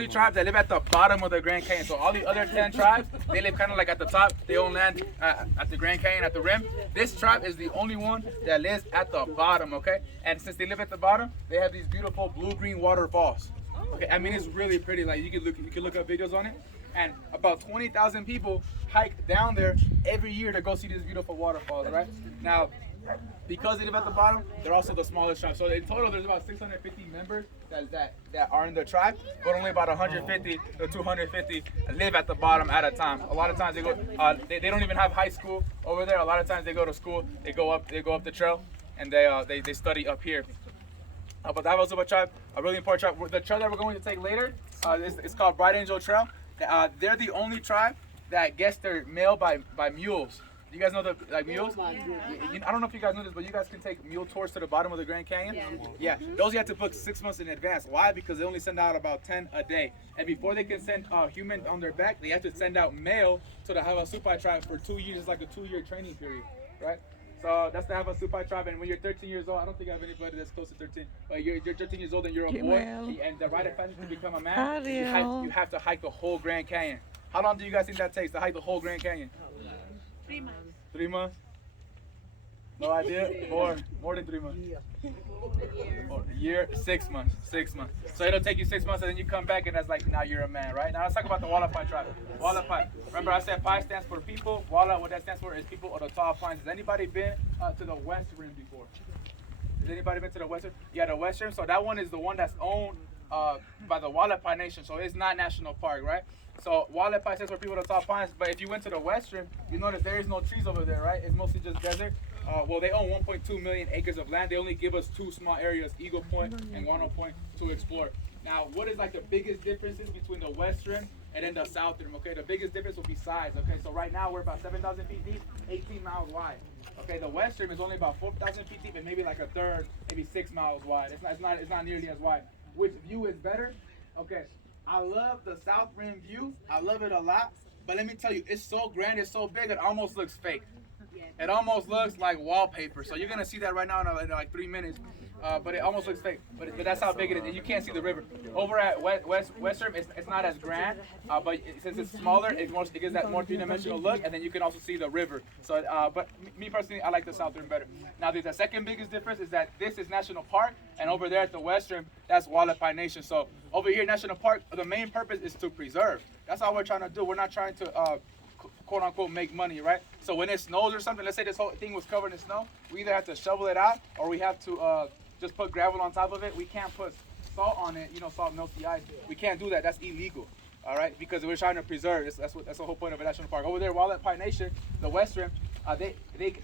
Tribes that live at the bottom of the Grand Canyon. So all the other 10 tribes, they live kind of like at the top. They own land at the Grand Canyon, at the rim. This tribe is the only one that lives at the bottom, okay? And since they live at the bottom, they have these beautiful blue-green waterfalls. Okay, I mean, it's really pretty. Like, you can look up videos on it. And about 20,000 people hike down there every year to go see these beautiful waterfalls, right? Now, because they live at the bottom, they're also the smallest tribe. So in total, there's about 650 members that are in the tribe, but only about 150 to 250 live at the bottom at a time. A lot of times they go, they don't even have high school over there. A lot of times they go to school, they go up the trail, and they study up here. But the Havasupai tribe, a really important tribe. The trail that we're going to take later, it's called Bright Angel Trail. They're the only tribe that gets their mail by mules. You guys know the mules? I don't know if you guys know this, but you guys can take mule tours to the bottom of the Grand Canyon. Yeah, those you have to book 6 months in advance. Why? Because they only send out about 10 a day. And before they can send a human on their back, they have to send out mail to the Havasupai tribe for 2 years. It's like a 2-year training period, right? So that's the Havasupai tribe. And when you're 13 years old, I don't think I have anybody that's close to 13, but you're 13 years old and you're a boy, and the rite of passage to become a man, you have to hike the whole Grand Canyon. How long do you guys think that takes to hike the whole Grand Canyon? 3 months. 3 months? No idea? More than 3 months. A year, 6 months. 6 months. So it'll take you 6 months, and then you come back, and that's like, now you're a man, right? Now let's talk about the Walapai tribe. Walapai. Remember I said Pi stands for people. Wala, what that stands for is people of the tall pines. Has anybody been to the West Rim before? Has anybody been to the West Rim? Yeah, the West Rim. So that one is the one that's owned by the Walapai Nation. So it's not national park, right? So Walapai stands for people of the tall pines. But if you went to the West Rim, you notice there is no trees over there, right? It's mostly just desert. Well, they own 1.2 million acres of land. They only give us 2 small areas, Eagle Point and Guano Point, to explore. Now, what is like the biggest differences between the West Rim and then the South Rim? Okay, the biggest difference will be size. Okay, so right now we're about 7,000 feet deep, 18 miles wide. Okay, the West Rim is only about 4,000 feet deep and maybe like a third, maybe 6 miles wide. It's not nearly as wide. Which view is better? Okay, I love the South Rim view. I love it a lot. But let me tell you, it's so grand, it's so big, it almost looks fake. It almost looks like wallpaper. So you're gonna see that right now in like 3 minutes. But it almost looks fake. But that's how big it is. And you can't see the river. Over at West Rim, it's not as grand. But since it's smaller, it gives that more three-dimensional look. And then you can also see the river. So, but me personally, I like the South Rim better. Now, the second biggest difference is that this is National Park, and over there at the West Rim, that's Walapai Nation. So over here, National Park, the main purpose is to preserve. That's all we're trying to do. We're not trying to quote unquote make money, right? So when it snows or something, let's say this whole thing was covered in snow, we either have to shovel it out or we have to just put gravel on top of it. We can't put salt on it, salt melts the ice. We can't do that. That's illegal, all right? Because we're trying to preserve. That's the whole point of a national park. Over there, Walapai Nation, the West Rim, they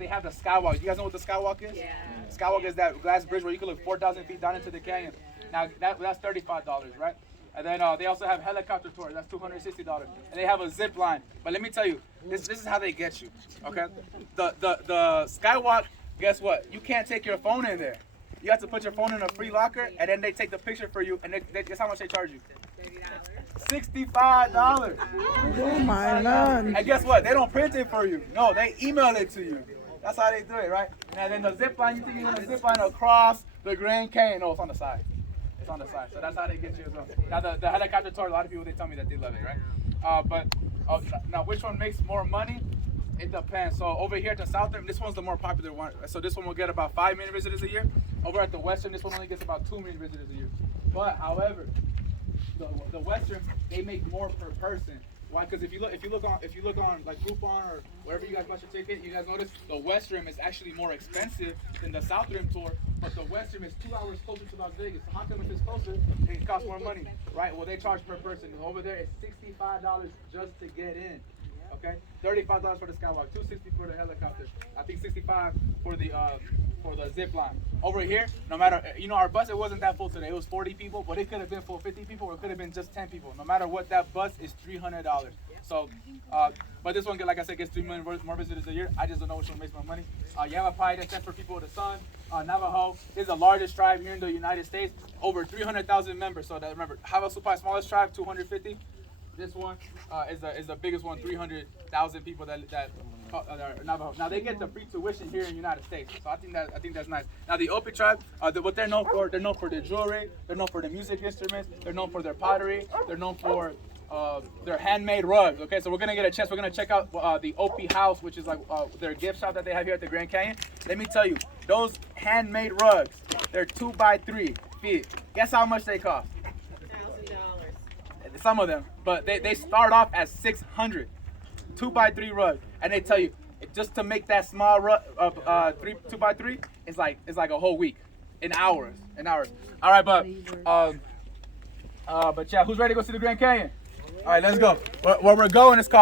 have the skywalk. You guys know what the skywalk is? Yeah. Skywalk is that glass bridge where you can look 4,000 feet down into the canyon. Now that's $35, right? And then they also have helicopter tours. That's $260. And they have a zip line. But let me tell you, this is how they get you. Okay? The skywalk, guess what? You can't take your phone in there. You have to put your phone in a free locker, and then they take the picture for you. And guess how much they charge you? $65. Oh my Lord. And guess what? They don't print it for you. No, they email it to you. That's how they do it, right? And then the zip line, you think you're gonna zip line across the Grand Canyon? No, it's on the side. It's on the side, so that's how they get you as well. Now the helicopter tour, a lot of people, they tell me that they love it, right? Now which one makes more money? It depends. So over here at the South Rim, this one's the more popular one. So this one will get about 5 million visitors a year. Over at the Western, this one only gets about 2 million visitors a year. But however, the Western, they make more per person. Why? Because if you look on like Groupon or wherever you guys bought your ticket, you guys notice the West Rim is actually more expensive than the South Rim tour. But the West Rim is 2 hours closer to Las Vegas. So how come if it's closer, it costs more money, right? Well, they charge per person. Over there, it's $65 just to get in. Okay, $35 for the skywalk, $260 for the helicopter. I think $65 for the zip line. Over here, no matter, our bus, it wasn't that full today. It was 40 people, but it could have been full 50 people, or it could have been just 10 people. No matter what, that bus is $300. So, but this one, like I said, gets 3 million more visitors a year. I just don't know which one makes more money. Yavapai, that stands for people of the sun. Navajo is the largest tribe here in the United States, over 300,000 members. So that, remember, Havasupai, smallest tribe, 250. This one is the biggest one, 300,000 people that Navajo. Now they get the free tuition here in the United States, so I think that's nice. Now the Opie tribe, what they're known for their jewelry, they're known for their music instruments, they're known for their pottery, they're known for their handmade rugs. Okay, so we're gonna get a chance. We're gonna check out the Opie house, which is like their gift shop that they have here at the Grand Canyon. Let me tell you, those handmade rugs, they're 2x3 feet. Guess how much they cost? $1,000. Some of them, but they start off at 600. 2x3 rug, and they tell you just to make that small rug of 2x3 is like a whole week, in hours. All right, but yeah, who's ready to go see the Grand Canyon? All right, let's go. Where we're going is called